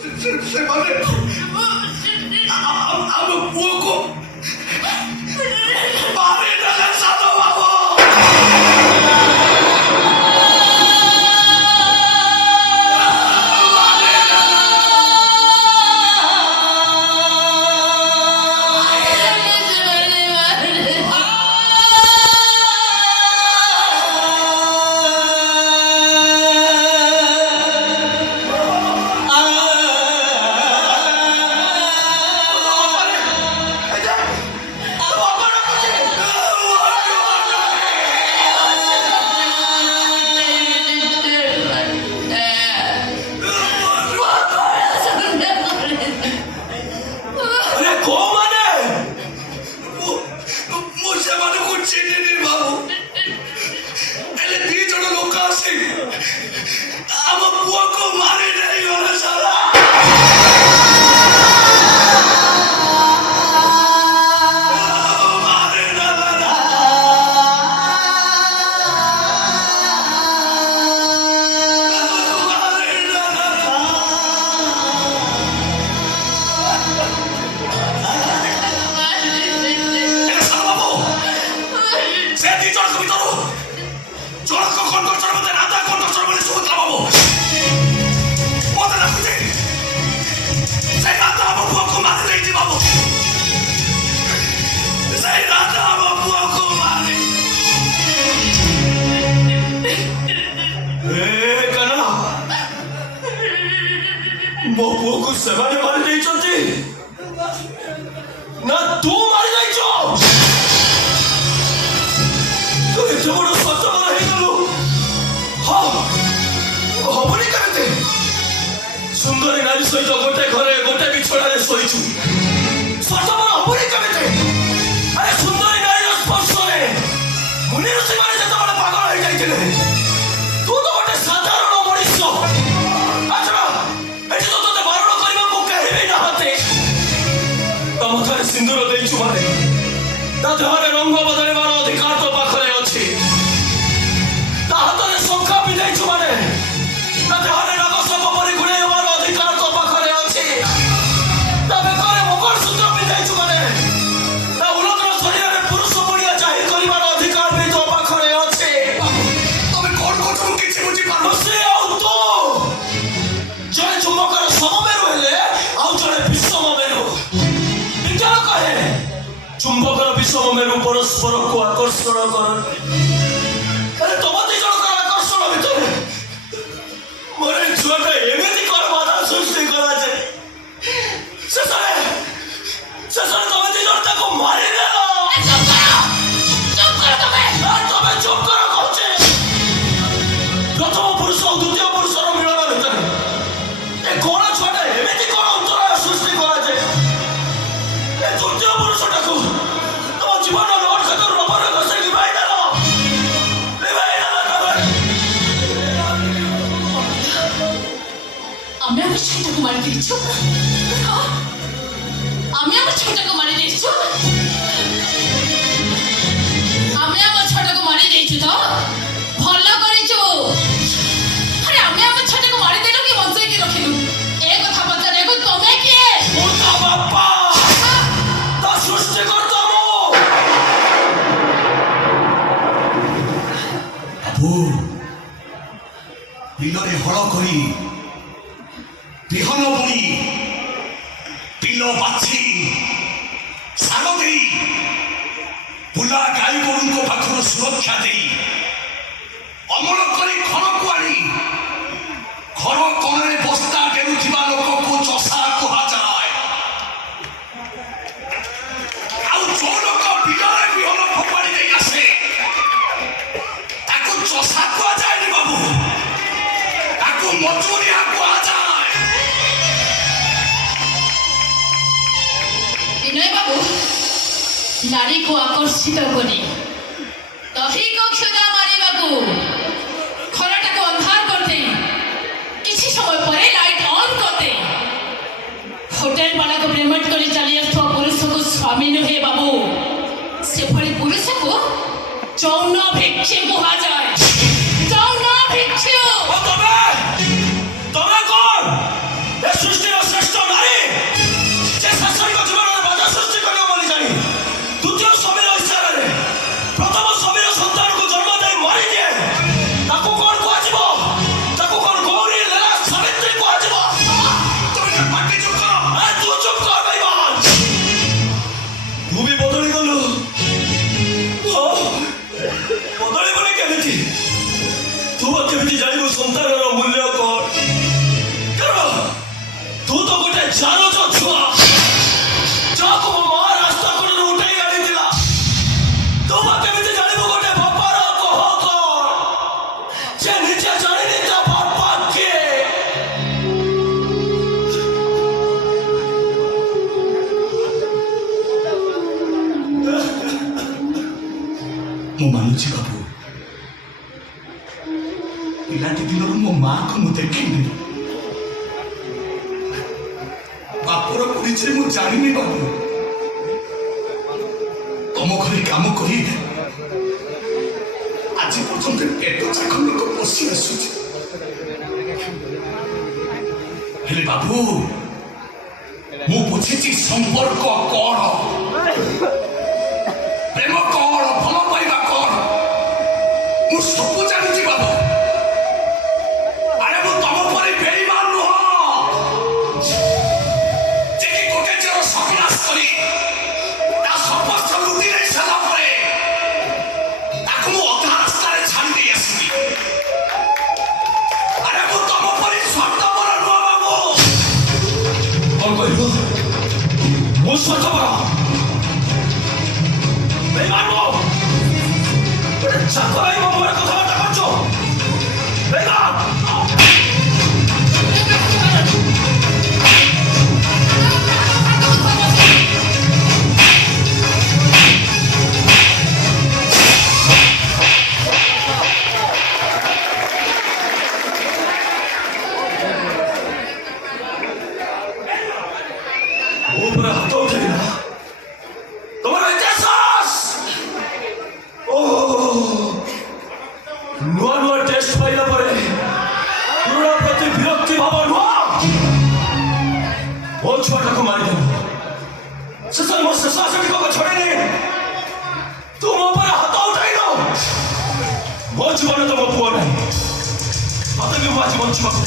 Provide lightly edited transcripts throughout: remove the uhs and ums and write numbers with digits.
ସେମାନେ ଆମ ପୁଅକୁ ମାରିଦେଲେ ସାଧୁ ବାବୁ। ଆମ ପୁଅକୁ ମାରି ନେଇଗଲେ ସାରା। ମୋ ପୁଅକୁ ସେମାନେ ମାରି ଦେଇଛନ୍ତି ନା ତୁ ମାରି ଯାଇଛ? ତୁ ଏତେ ବଡ଼ ସତମାନ ହେଇଗଲୁ। ହବନି କେମିତି? ସୁନ୍ଦରୀ ନାରୀ ସହିତ ଗୋଟେ ଘରେ ଗୋଟେ ବିଛଣାରେ ଶୋଇଛୁ, ସତମାନ ହବନି କେମିତି? ଆରେ ସୁନ୍ଦରୀ ନାରୀର ସ୍ପର୍ଶରେ ମୁନି ଋଷିମାନେ ଯେତେବେଳେ ପାଗଳ ହେଇଯାଇଥିଲେ, ତୁ ତ ଗୋଟେ ସାଧାରଣ ମଣିଷ। ସିନ୍ଦୁର ଦେଇଛୁ ମାନେ ତା ଦେହରେ ରଙ୍ଗ ବଦଳିବାର ଅଧିକାର ତୋ ପାଖରେ ଅଛି। ତା ହାତରେ ଶଙ୍ଖା ପିନ୍ଧାଇଛୁ ମାନେ ତା ଦେହରେ ନାଗସାପ ପରି ଘୁରେଇ ହେବାର ଅଧିକାର ତୋ ପାଖରେ ଅଛି। ତା ବେକରେ ମଙ୍ଗଳସୂତ୍ର ପିନ୍ଧାଇଛୁ ମାନେ ତା ଉଲଗ୍ନ ଶରୀରରେ ପୁରୁଷ ପଡ଼ିଆ ଜାହିର କରିବାର ଅଧିକାର ବି ତୋ ପାଖରେ ଅଛି। ତମେ କଣ କରୁଛ ମୁଁ କିଛି ବୁଝିପାରୁନି। ସେ ଆଉ ତୁ ଜଣେ ଯୁବକର ସମମେରୁ ହେଲେ ଆଉ ଜଣେ ବିଷମମେରୁ। ଚୁମ୍ବକର ବିଷମ ମେରୁ ପରସ୍ପରକୁ ଆକର୍ଷଣ କରନ୍ତି। ତମ ଦି ଜଣଙ୍କର ଆକର୍ଷଣ ଭିତରେ ମୋର ଏ ଛୁଆଟା ଏମିତି କଣ ବାଧା ସୃଷ୍ଟି କରାଯାଏ? ଶେଷରେ ତମେ ଦି ଜଣ ତାକୁ ମାରିଦେଲ। ତମେ ଚୁପ୍ କର କହୁଛେ। ପ୍ରଥମ ପୁରୁଷ ଆଉ ଦ୍ୱିତୀୟ ପୁରୁଷର ମିଳନ ଭିତରେ ଏ କଣ ଛୁଆଟା ଏମିତି କଣ ଅନ୍ତରାୟ ସୃଷ୍ଟି କରାଯାଏ? ଏ ତୃତୀୟ ପୁରୁଷଟାକୁ ତମ ଜୀବନ ନରକରୁ ରବରେ ଘଷି ଲିଭାଇଦେଲ। আমি আমার ছেলেটাকে মারি দিয়েছো। আমি আমার ছেলেটাকে মারি দিয়েছো। আমি আমার ছেলেটাকে মারি দিয়েছি তো ভাল করেছো। আরে আমি আমার ছেলেটাকে মারি দিলু কি বঞ্চাইকি রখিলু এ কথা পচারে গো তুমি কিয়ে? ওটা বাপ্পা তা সৃষ্টি করতাম। বাবু বিলরে হଳ କରି ବିହନ ବୁଣି ବିଲ ବାଛି ସାର ଦେଇ ବୁଲା ଗାଈ ଗୋରୁଙ୍କ ପାଖରୁ ସୁରକ୍ଷା ଦେଇ ଅମଳ କରି ଘରକୁ ଆଣି ଘର କୋଣରେ ବସ୍ତା ଡେରୁଥିବା ଲୋକକୁ ଚଷା କୁହାଯାଏ। ଆଉ ଯୋଉ ଲୋକ ବିଲରେ ବିହନ ଫୋପାଡ଼ି ଦେଇ ଆସେ ତାକୁ ଚଷା କୁହାଯାଏନି ବାବୁ, ତାକୁ ମଜୁରିଆ କୁହାଯାଏ। বিনয় বাবু নারীকে আকর্ষিত করে দৈহিক ক্ষুধা মারিবাকু ঘরটাকে ଅନ୍ଧାର করতে কিছু সময় পরে লাইট অন করতে হোটেল বালাকে পেমেন্ট করে চালিয়ে আসুয়া পুরুষকে স্বামী নুহে বাবু, সেভଳି পুরুষକୁ যৌন ভিক্ষু কুହାଯାଏ। যৌন ভিক্ষু। ତମେ କଣ ଏ ସୃଷ୍ଟିର ମୁଁ ମାନୁଛି ବାବୁ, ପିଲାଟି ଦିନରୁ ମୋ ମାଆକୁ ମୁଁ ଦେଖିନି, ବାପର ପରିଚୟ ମୁଁ ଜାଣିନି ବାବୁ। ତମ ଘରେ କାମ କରି ଆଜି ପର୍ଯ୍ୟନ୍ତ ପେଟ ଚାଖଣ୍ଡକୁ ପଶି ଆସୁଛି। ହେଲେ ବାବୁ, ମୁଁ ବୁଝିଛି ସମ୍ପର୍କ କଣ, ପ୍ରେମ କଣ, ଭଲ ପାଇବା କଣ, ମୁଁ ସବୁ ଜାଣିଛି ବାବୁ। ଆରେ ମୁଁ ତମ ପରି ବେଇମାନ ନୁହଁ ଯେ କି ଗୋଟେ ଝିଅର ସର୍ବନାଶ କରି ତା ସମସ୍ତ ଲୁଟି ନେଇ ସାରିଲା ପରେ ତାକୁ ମୁଁ ଅଧା ରାସ୍ତାରେ ଛାଡ଼ି ଦେଇ ଆସିବି। ଆରେ ମୁଁ ତମ ପରି ସ୍ୱାର୍ଥପର ନୁହଁ ବାବୁ। କଣ କହିବ? ମୁଁ ସ୍ୱାର୍ଥପର? ବେଇମାନ ନୁହଁ, ଗୋଟେ ଚାକର ହେଇ ମୋ ମୁହଁରେ କଥାବାର୍ତ୍ତା କରୁଛ। ବେଇମାନ! ମୋ ଉପରେ ହାତ ଉଠେଇଲା ତମର ଏତେ ସାହସ? ନୂଆ ନୂଆ ଟେଷ୍ଟ ପାଇଲା ପରେ ପୁରୁଣା ପ୍ରତି ବିରକ୍ତି ଭାବ ନୁହଁ। ମୋ ଛୁଆଟାକୁ ମାରିଦେଲ, ଶେଷରେ ମୋ ଶେଷ ଆଶଟିକୁ ଛଡ଼େଇ ନେଇ ତୁ ମୋ ଉପରେ ହାତ ଉଠାଇଲ। ମୋ ଜୀବନ ତ ମୋ ପୁଅ ନାହିଁ, ମତେ ବି ମୁଁ ଆଜି ବଞ୍ଚିବାକୁ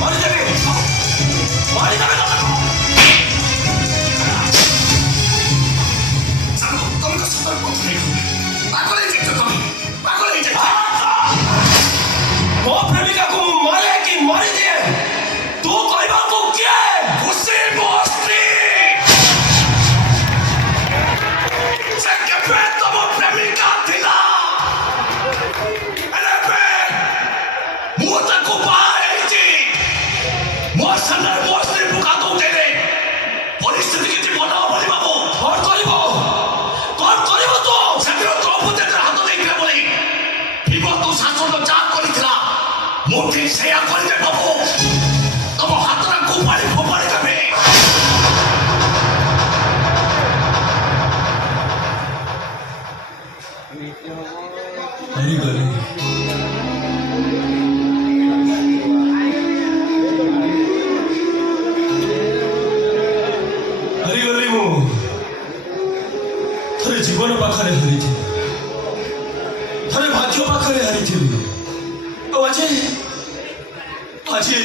ମାରିଦେବି, ମାରିଦେବି ତମକୁ। ତମକୁ ସତର୍କ ପାଗଳ ହେଇଯାଇଛ, ତମେ ପାଗଳ ହେଇଯାଇଛ। ମୋ ପ୍ରେମିକାକୁ ମୁଁ ମାରେ କି ମାରିଦିଏ ତୁ କହିବାକୁ କିଏ? ଖୁସି ମୋ ସ୍ତ୍ରୀ, ସେ କେବେ ତମ ପ୍ରେମିକା ଥିଲା, ହେଲେ ଏବେ ମୁଁ ତାକୁ ବାହା ହେଇଛି। ମୋ ସାମ୍ନାରେ ମୋ ସ୍ତ୍ରୀକୁ କାନ୍ଦ ଉଠେଇଲେ ପରିସ୍ଥିତି କିଛି ଭଲ ହବନି ବାବୁ। କଣ କରିବ? କଣ କରିବ ତୁ? ସେଦିନ ଦ୍ରୌପଦୀର ହାତ ଦେଇଥିଲା ବୋଲି ବିଭକ୍ତ ଶାସନ ଯାହା କରିଥିଲା ମୁଁ ଠିକ୍ ସେଇଆ କରିବେ ବାବୁ। ତମ ହାତଟା ଫୋପାଡ଼ି ଫୋପାଡ଼ି ଦେବେ। ହାରିଗଲି, ହାରିଗଲି ମୁଁ। ଥରେ ଜୀବନ ପାଖରେ ହାରିଥିଲି, ଥରେ ଭାଗ୍ୟ ପାଖରେ ହାରିଥିଲି, ଆଉ ଆଜି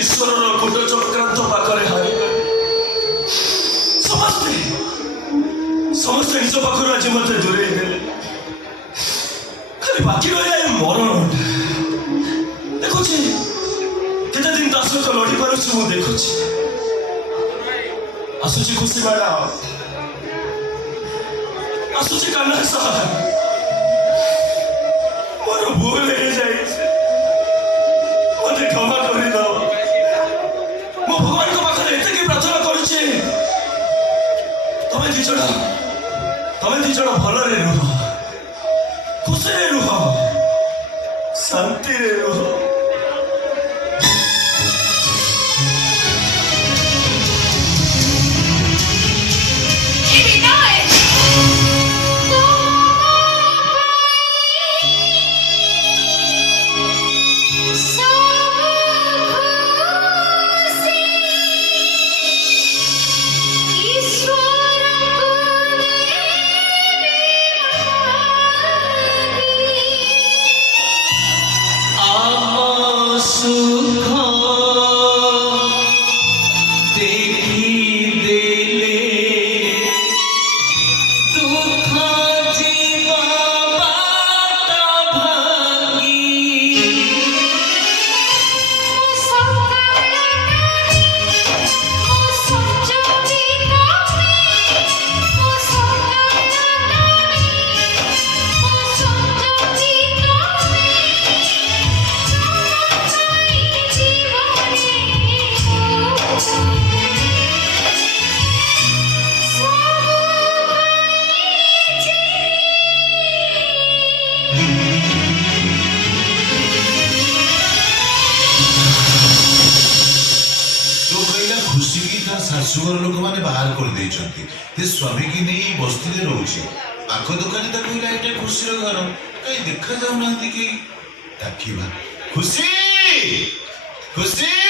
ଈଶ୍ୱରର କୁଟ ଚକ୍ରାନ୍ତ ପାଖରେ ହାରିଗଲି। ସମସ୍ତେ ନିଜ ପାଖରୁ ଆଜି ମତେ ଦୂରେଇ ଦେଲେ, ଖାଲି ବାକି ରହିଲା ଏ ମରଣଟା। ଦେଖୁଛି କେତେ ଦିନ ତା ସହିତ ଲଢ଼ି ପାରୁଛି ମୁଁ ଦେଖୁଛି। ଆସୁଛି ଖୁସି ମ୍ୟାଡାମ, ଆସୁଛି କାହ୍ନା ସାର୍, ମୋର ଭୁଲ ହେଇଯାଇଛି, ମତେ କ୍ଷମା କରିଦବ। ମୁଁ ଭଗବାନଙ୍କ ପାଖରେ ଏତିକି ପ୍ରାର୍ଥନା କରୁଛି, ତମେ ଦି ଜଣ ଭଲରେ ରୁହ, ଖୁସିରେ ରୁହ, ଶାନ୍ତିରେ ରୁହ। Oh କହିଲା ଖୁସି କି ତା ଶାଶୁଘର ଲୋକମାନେ ବାହାର କରିଦେଇଛନ୍ତି। ସେ ସ୍ୱାମୀକି ନେଇ ବସ୍ତିରେ ରହୁଛି। ପାଖ ଦୋକାନୀ ତାକୁ କହିଲା ଏଇଟା ଖୁସିର ଘର, କାହିଁ ଦେଖାଯାଉନାହାନ୍ତି କେହି। ଡାକିବା, ଖୁସି ଖୁସି